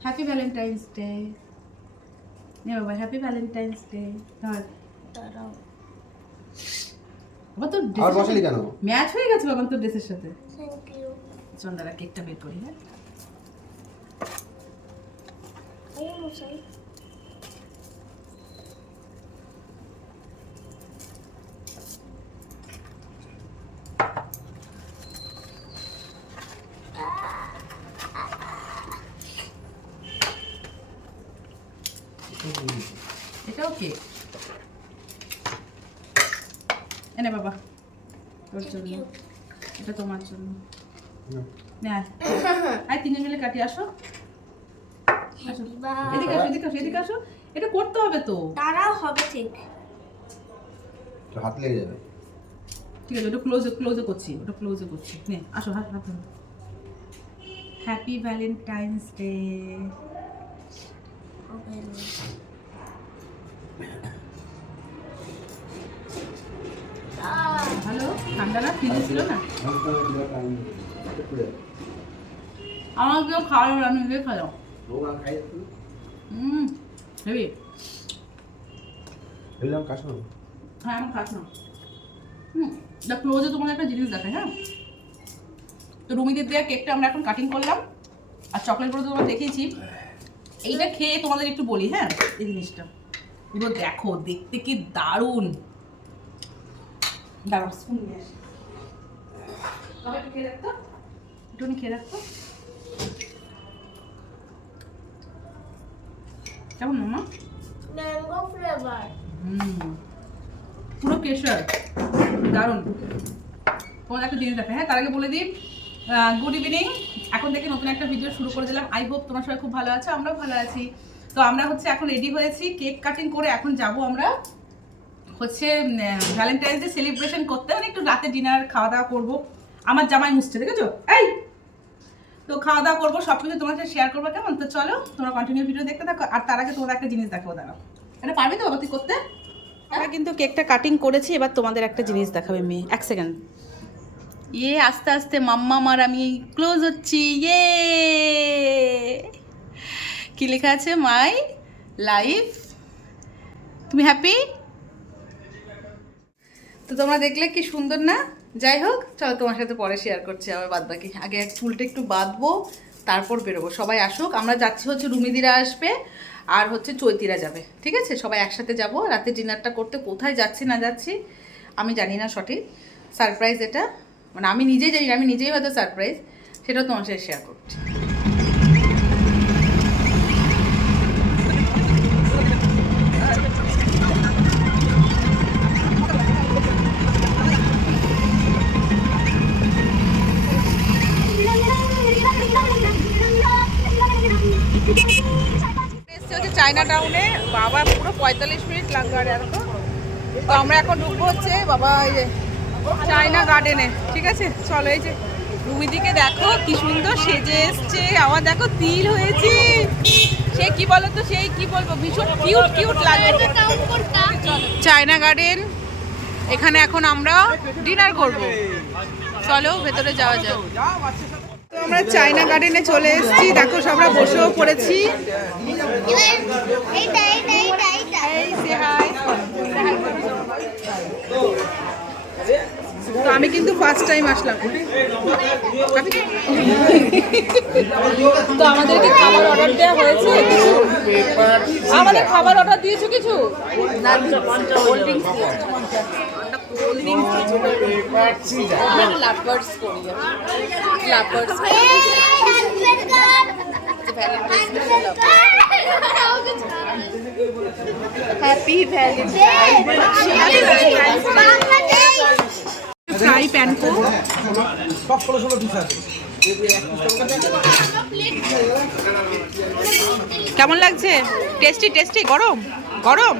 Happy Valentine's day নে বাবা happy Valentine's day ধর। বাবা তোর আর বসালি কেন? ম্যাচ হয়ে গেছে বাবা তোর ড্রেসের সাথে থ্যাংক ইউ চন্দারা কেকটা বের করি হ্যাঁ এই মশাই এটাও কেক এনে বাবা তোর জন্য এটা তোমার জন্য। আয় তিনজন মিলে কাটি আসো। আসো। এদিকে আসো এদিকে আসো এদিকে আসো। এটা করতে হবে তো। দাঁড়াও হবে ঠিক। তো হাত লেগে যাবে। ঠিক আছে ওটা ক্লোজে ক্লোজে করছি ওটা ক্লোজে করছি। নে আসো হাত হাত হ্যাপি ভ্যালেন্টাইন্স ডে। ভালো? ঠান্ডা না? ফ্রিজে ছিল না? আমার কেউ খাওয়ালো আমি নিজে খাওয়াও হুম হেবি এলাম কাশ হ্যাঁ আমার হুম দা ক্লোজে তোমাদের একটা জিনিস দেখায় হ্যাঁ? তো রুমিদের দেওয়া কেকটা আমরা এখন কাটিং করলাম আর চকলেটগুলো তোমার দেখিয়েছি। এইটা খেয়ে তোমাদের একটু বলি হ্যাঁ এই জিনিসটা। পুরো দেখো দেখতে কি দারুণ। দাঁড়াও স্পুন নিয়ে আসি বাবা একটু খেয়ে রাখতো একটুখানি খেয়ে রাখতো কেমন মামা? ম্যাঙ্গো ফ্লেভার হুম। পুরো কেশর। দারুণ। তোমার একটা জিনিস দেখা হ্যাঁ তার আগে বলে দিই গুড ইভিনিং এখন থেকে নতুন একটা ভিডিও শুরু করে দিলাম। আই হোপ তোমার সবাই খুব ভালো আছো আমরাও ভালো আছি। তো আমরা হচ্ছে এখন রেডি হয়েছি কেক কাটিং করে এখন যাব আমরা হচ্ছে ভ্যালেন্টাইন্স ডে সেলিব্রেশন করতে মানে একটু রাতে ডিনার খাওয়া দাওয়া করব। আমার জামাই মুছছে দেখেছ? এই! তো খাওয়া দাওয়া করব সব কিছু তোমার সাথে শেয়ার করব কেমন? তো চলো তোমরা কন্টিনিউ ভিডিও দেখতে থাকো আর তার আগে তোমরা একটা জিনিস দেখাবো দাঁড়াও। এটা পারবে তো বাবা তুই করতে? আমরা কিন্তু কেকটা কাটিং করেছি এবার তোমাদের একটা জিনিস দেখাবে মেয়ে। এক সেকেন্ড ইয়ে আস্তে আস্তে মাম্মা মার আমি ক্লোজ হচ্ছি ইয়ে! কি লেখা আছে? মাই লাইফ তুমি হ্যাপি তো তোমরা দেখলে কি সুন্দর না? যাই হোক, চলো তোমার সাথে পরে শেয়ার করছি আবার বাদ বাকি আগে এক চুলটা একটু বাঁধবো, তারপর বেরোবো। সবাই আসুক, আমরা যাচ্ছি হচ্ছে রুমিদিরা আসবে, আর হচ্ছে চৈতিরা যাবে। ঠিক আছে? সবাই একসাথে যাব। রাতে ডিনারটা করতে কোথায় যাচ্ছি না যাচ্ছি, আমি জানি না সঠিক। সারপ্রাইজ এটা। মানে আমি নিজেই জানি আমি নিজেই হয়তো সারপ্রাইজ সেটাও তোমার সাথে শেয়ার করছি। এসছে হচ্ছে চায়না টাউনে। বাবা পুরো পঁয়তাল্লিশ মিনিট লাগবে আর এত তো আমরা এখন ঢুকবো হচ্ছে বাবা এই যে চায়না গার্ডেনে। ঠিক আছে? চলো এই যে রুমিদিকে দেখো কি সুন্দর সেজে এসছে। আমার দেখো তিল হয়েছে। সে কি বলো তো সেই কি বলব? ভীষণ কিউট কিউট লাগছে চায়না গার্ডেন। এখানে এখন আমরা ডিনার করব। চলো ভেতরে যাওয়া যাক। আমরা চায়না গার্ডেনে চলে এসেছি। দেখো সবরা বসেও পড়েছি। এই সে হাই তো আমি কিন্তু ফার্স্ট টাইম আসলাম। কি? তো আমাদেরকে খাবার অর্ডার দেওয়া হয়েছে। কিছু আমাদের খাবার অর্ডার দিয়েছ কিছু? না কোল্ড ড্রিঙ্কস দিয়েছ। কোল্ড ড্রিঙ্কস লাভার্স করি লাভার্স হ্যাপি ফ্রাই প্যানকো কেমন লাগছে? টেস্টি টেস্টি গরম গরম।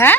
হ্যাঁ?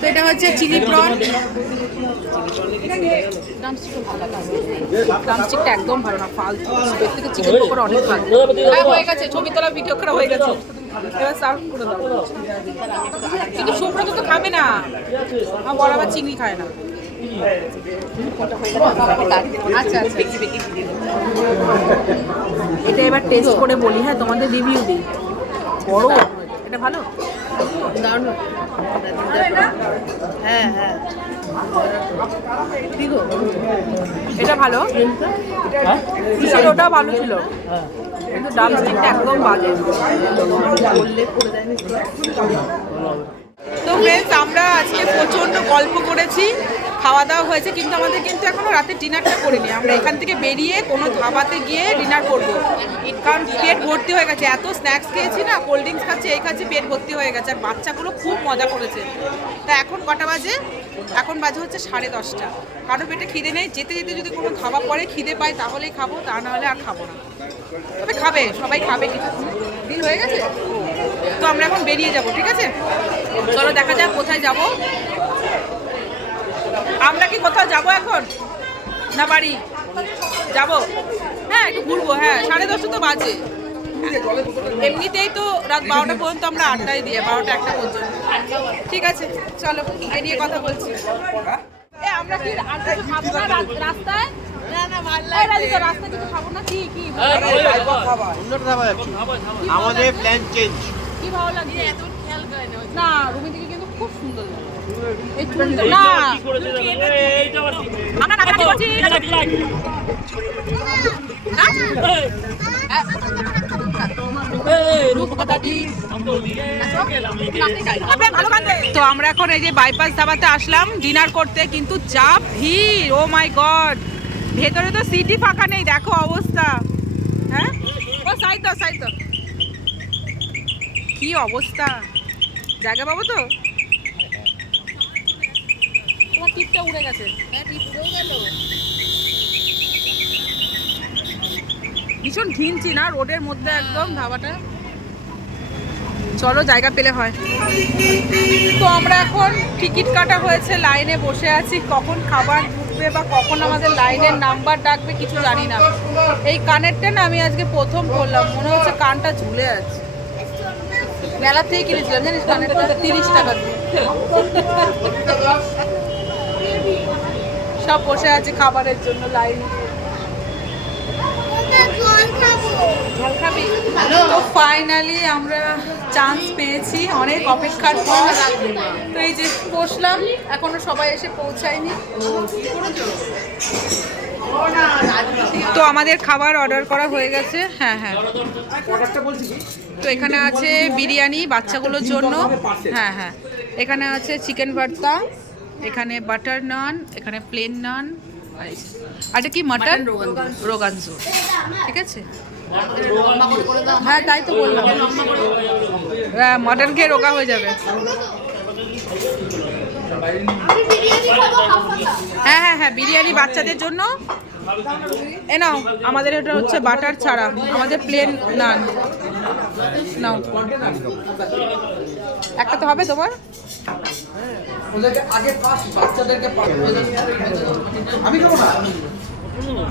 তো এটা হচ্ছে চিলি প্রন। ডামস্টিকটা একদম ভালো না ফালতু। থেকে চিকেন পকোড়া অনেক ভালো। হ্যাঁ হয়ে গেছে ছবি তোলা ভিডিও করা হয়ে গেছে। এবার সার্ভ করে দাও। কিন্তু তো খাবে না। আমার বড় আবার চিংড়ি খায় না। আচ্ছা আচ্ছা। এটা এবার টেস্ট করে বলি। হ্যাঁ তোমাদের রিভিউ দিই। বড়? এটা ভালো? দারুণ। হ্যাঁ হ্যাঁ। এটা ভালো? কিসের ওটা ভালো ছিল। কিন্তু ডাম একদম বাজে। বললে করে দেয়নি তো ফ্রেন্ডস আমরা আজকে প্রচণ্ড গল্প করেছি। খাওয়া দাওয়া হয়েছে, কিন্তু আমাদের কিন্তু এখনও রাতে ডিনারটা করিনি। আমরা এখান থেকে বেরিয়ে কোনো ধাবাতে গিয়ে ডিনার করব। কারণ পেট ভর্তি হয়ে গেছে, এত স্ন্যাক্স খেয়েছি না, কোল্ড ড্রিঙ্কস খাচ্ছি, এই খাচ্ছি, পেট ভর্তি হয়ে গেছে। আর বাচ্চাগুলো খুব মজা করেছে। তা এখন কটা বাজে? এখন বাজে হচ্ছে সাড়ে দশটা। কারও পেটে খিদে নেই, যেতে যেতে যদি কোনো খাবার পরে খিদে পাই তাহলেই খাব, তা না হলে আর খাব না। তবে খাবে, সবাই খাবে কিছু। দিন হয়ে গেছে? তো আমরা এখন বেরিয়ে যাব, ঠিক আছে? চলো দেখা যাক কোথায় যাব। আমরা কি কোথাও যাব এখন? না বাড়ি? যাব? হ্যাঁ একটু ঘুরবো হ্যাঁ সাড়ে দশটা তো বাজে। এমনিতেই তো রাত বারোটা পর্যন্ত আমরা আড্ডায় দিয়ে বারোটা একটা পর্যন্ত। ঠিক আছে চলো বেরিয়ে কথা বলছি। এ আমরা কি রাস্তায়? না না ভালো রাস্তায় কিছু খাব না? কি কি? আমাদের প্ল্যান চেঞ্জ কি ভালো লাগছে? না রুমি দিকে কিন্তু খুব সুন্দর তো আমরা এখন এই যে বাইপাস ধাবাতে আসলাম ডিনার করতে, কিন্তু যা ভিড় ও মাই গড ভেতরে তো সিটি ফাঁকা নেই, দেখো অবস্থা। হ্যাঁ? ও সাইড দাও কি অবস্থা? জায়গা পাবো তো তোমার টিপটা উড়ে গেছে। হ্যাঁ টিপ উড়েও গেল। ভীষণ ঘিনছি না রোডের মধ্যে একদম ধাবাটা। চলো জায়গা পেলে হয়। তো আমরা এখন টিকিট কাটা হয়েছে লাইনে বসে আছি। কখন খাবার ঢুকবে বা কখন আমাদের লাইনের নাম্বার ডাকবে কিছু জানি না। এই কানেরটা না আমি আজকে প্রথম করলাম। মনে হচ্ছে কানটা ঝুলে আছে। মেলা থেকে কিনেছিলাম জানিস কানেরটা? তিরিশ টাকা দিয়ে। সব বসে আছে খাবারের জন্য লাইন। তো ফাইনালি আমরা চান্স পেয়েছি অনেক অপেক্ষার পর। তো এই যে বসলাম এখনও সবাই এসে পৌঁছায়নি। তো আমাদের খাবার অর্ডার করা হয়ে গেছে। হ্যাঁ হ্যাঁ। তো এখানে আছে বিরিয়ানি বাচ্চাগুলোর জন্য। হ্যাঁ হ্যাঁ। এখানে আছে চিকেন ভর্তা। এখানে বাটার নান এখানে প্লেন নান আর এটা কি মাটন রোগানজো ঠিক আছে? হ্যাঁ তাই তো বললাম। হ্যাঁ মাটন খেয়ে রোগা হয়ে যাবে। হ্যাঁ হ্যাঁ হ্যাঁ বিরিয়ানি বাচ্চাদের জন্য। এ নাও আমাদের এটা হচ্ছে বাটার ছাড়া। আমাদের প্লেন নান নাও। একটা তো হবে তোমার? ওদেরকে আগে ফার্স্ট বাচ্চাদেরকে আমি খাব না?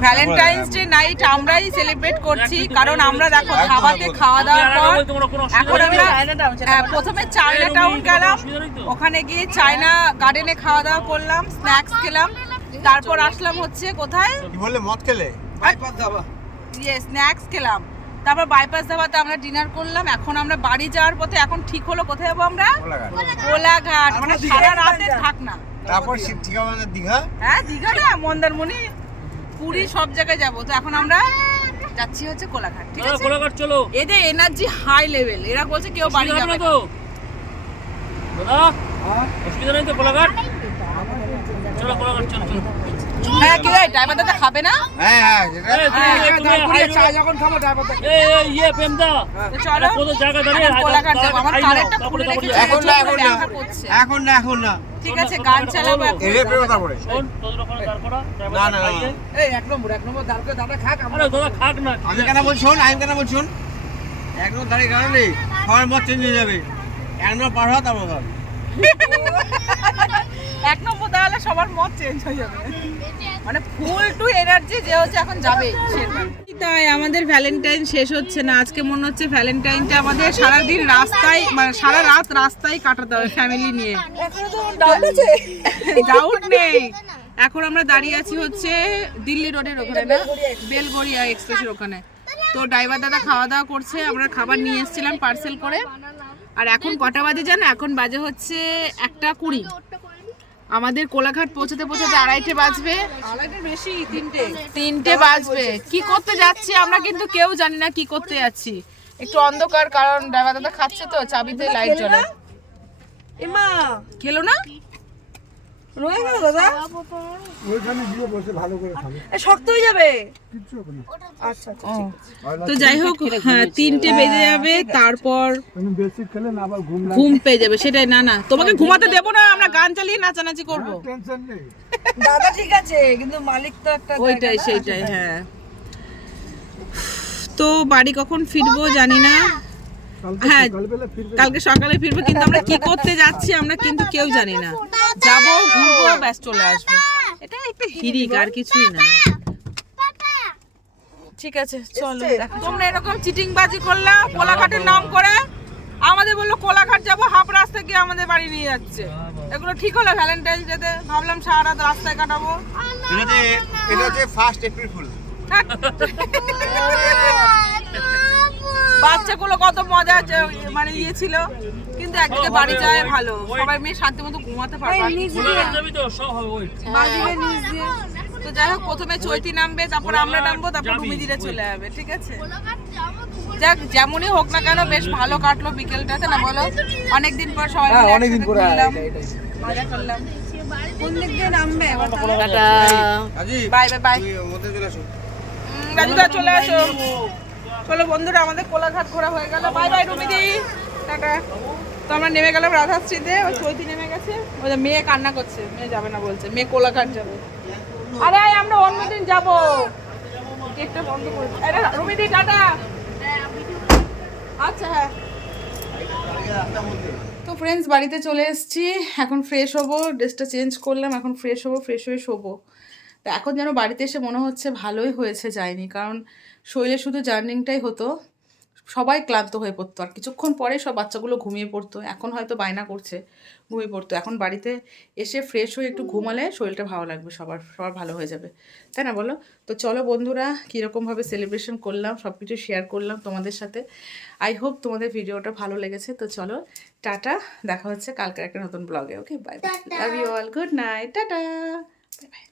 ভ্যালেন্টাইন্স ডে নাইট আমরাই সেলিব্রেট করছি কারণ আমরা দেখো খাওয়াতে খাওয়া দাওয়ার পর এখন আমরা হ্যাঁ, প্রথমে চায়না টাউন গেলাম ওখানে গিয়ে চায়না গার্ডেনে খাওয়া দাওয়া করলাম স্ন্যাক্স খেলাম তারপর আসলাম হচ্ছে কোথায়? কি বললে মদ খেলে? ইয়ে স্ন্যাক্স খেলাম। তারপর বাইপাস ধাবাতে আমরা ডিনার করলাম। এখন আমরা বাড়ি যাওয়ার পথে এখন ঠিক হলো। কোথায় যাব আমরা? কোলাঘাট। মানে সারা রাতে থাক না। তারপর দীঘা। হ্যাঁ দীঘা না মন্দারমণি পুরী সব জায়গায় যাব। তো এখন আমরা যাচ্ছি হচ্ছে কোলাঘাট ঠিক আছে? কোলাঘাট চলো। এদের এনার্জি হাই লেভেল এরা বলছে কেউ বাড়ি যাবে না না। তো। দাদা অসুবিধা নেই তো কোলাঘাট? চলো কোলাঘাট চলো চলো। হ্যাঁ কি রে ড্রাইভার দাদা খাবে না? হ্যাঁ হ্যাঁ সেটা হ্যাঁ, দাঁড় করিয়ে চা যখন খাব ড্রাইভার দেখে ইয়ে প্রেমদা চলো। কত জায়গা দাঁড়িয়ে এখন কোলাঘাট যাব আমার কারেন্টটা খুলে তারপরে এখন না এখন না। এখন না এখন না। ঠিক আছে গান চালাবো এখন। প্রেম তারপরে। শোন তোদের ওখানে দাঁড় করা না, না, না। এই এক নম্বর এক নম্বর দাঁড় করে দাদা খাক আমরা দাদা খাক না আমি কেন বলছুন আমি কেন বলছুন একদম দাঁড়িয়ে নেই সবার মত চেঞ্জ হয়ে যাবে। পার হওয়া তারপর এক নম্বর দাঁড়ালে সবার মত চেঞ্জ হয়ে যাবে। মানে ফুল টু এনার্জি যে হচ্ছে এখন যাবে তাই আমাদের ভ্যালেন্টাইন শেষ হচ্ছে না। আজকে মনে হচ্ছে ভ্যালেন্টাইনটা আমাদের সারাদিন রাস্তায় মানে সারা রাত রাস্তায় কাটাতে হবে ফ্যামিলি নিয়ে। ডাউট নেই। এখন আমরা দাঁড়িয়ে আছি হচ্ছে দিল্লি রোডের ওখানে না? বেলগড়িয়া এক্সপ্রেসের ওখানে। তো ড্রাইভার দাদা খাওয়া দাওয়া করছে আমরা খাবার নিয়ে এসেছিলাম পার্সেল করে। আর এখন কটা বাজে জানো? এখন বাজে হচ্ছে একটা কুড়ি। আমাদের কোলাঘাট পৌঁছাতে পৌঁছাতে আড়াইটে বাজবে। বেশি তিনটে। তিনটে বাজবে। কি করতে যাচ্ছি আমরা কিন্তু কেউ জানি না কি করতে যাচ্ছি। একটু অন্ধকার কারণ ড্রাইভার দাদা খাচ্ছে তো চাবিতে লাইট জ্বলে। এমা খেলো না? রয়ে গেল দাদা? শক্ত হয়ে যাবে? আচ্ছা আচ্ছা তো যাই হোক হ্যাঁ তিনটে বেজে যাবে তারপর ঘুম পেয়ে যাবে সেটাই না না। তোমাকে ঘুমাতে দেবো না আমরা গান চালিয়ে নাচানাচি করব। দাদা ঠিক আছে কিন্তু মালিক তো একটা ওইটাই সেইটাই হ্যাঁ। তো বাড়ি কখন ফিরবো জানি না। হ্যাঁ কালকে সকালে ফিরবো কিন্তু আমরা কি করতে যাচ্ছি আমরা কিন্তু কেউ জানি না। যাব ঘুরবো ব্যাস চলে আসব। এটা একটা হিরিক আর কিছুই না। ঠিক আছে চলো তোমরা এরকম চিটিং বাজি করলা কোলাঘাটের নাম করে আমাদের বলল কোলাঘাট যাব হাফ রাস্তা গিয়ে আমাদের বাড়ি নিয়ে যাচ্ছে। এগুলো ঠিক হলো ভ্যালেন্টাইন্স ডেতে ভাবলাম সারা রাত রাস্তায় কাটাবো। এটা হচ্ছে ফার্স্ট এপ্রিল ফুল বাচ্চাগুলো কত মজা আছে, মানে ইয়ে ছিল। কিন্তু একদিকে বাড়ি যায় ভালো। সবাই মেয়ে শান্তি মতো ঘুমাতে পারবে। তো? সব হবে ওই। তো যাই হোক প্রথমে চৈতি নামবে তারপর আমরা নামবো তারপর রুমি দিরে চলে যাবে ঠিক আছে? যাক যেমনই হোক না কেন বেশ ভালো কাটলো বিকেলটাতে না বলো? অনেকদিন পর সবাই হ্যাঁ মিলে অনেকদিন পরে এটাই। মজা করলাম। কোন দিক দিয়ে নামবে? টাটা। Bye bye bye. চলে আসো। চলে আসো। চলো বন্ধুরা, আমাদের কোলাঘাট ঘোরা হয়ে গেল। বাই বাই রুমিদি টাটা। তো আমরা নেমে গেলাম রাধাশ্রীতে ওই চৈতি নেমে গেছে। ওই মেয়ে কান্না করছে, মেয়ে যাবে না বলছে, মেয়ে কোলাঘাট যাবে। আরে আমরা অন্যদিন যাব। গেটটা বন্ধ করে। আরে রুমিদি টাটা। আচ্ছা হ্যাঁ। তো ফ্রেন্ডস বাড়িতে চলে এসেছি। এখন ফ্রেশ হব। ড্রেসটা চেঞ্জ করলাম, এখন ফ্রেশ হব ফ্রেশ হয়ে শোবো। তো এখন যেন বাড়িতে এসে মনে হচ্ছে ভালোই হয়েছে যায়নি কারণ শরীরে শুধু জার্নিংটাই হতো সবাই ক্লান্ত হয়ে পড়তো। আর কিছুক্ষণ পরে সব বাচ্চাগুলো ঘুমিয়ে পড়তো। এখন হয়তো বায়না করছে ঘুমিয়ে পড়তো। এখন বাড়িতে এসে ফ্রেশ হয়ে একটু ঘুমালে শরীরটা ভালো লাগবে সবার সবার ভালো হয়ে যাবে। তাই না বলো? তো চলো বন্ধুরা কীরকমভাবে সেলিব্রেশন করলাম সব কিছু শেয়ার করলাম তোমাদের সাথে। আই হোপ তোমাদের ভিডিওটা ভালো লেগেছে। তো চলো টাটা। দেখা হচ্ছে কালকের একটা নতুন ব্লগে okay bye bye love you all good night tata. Bye bye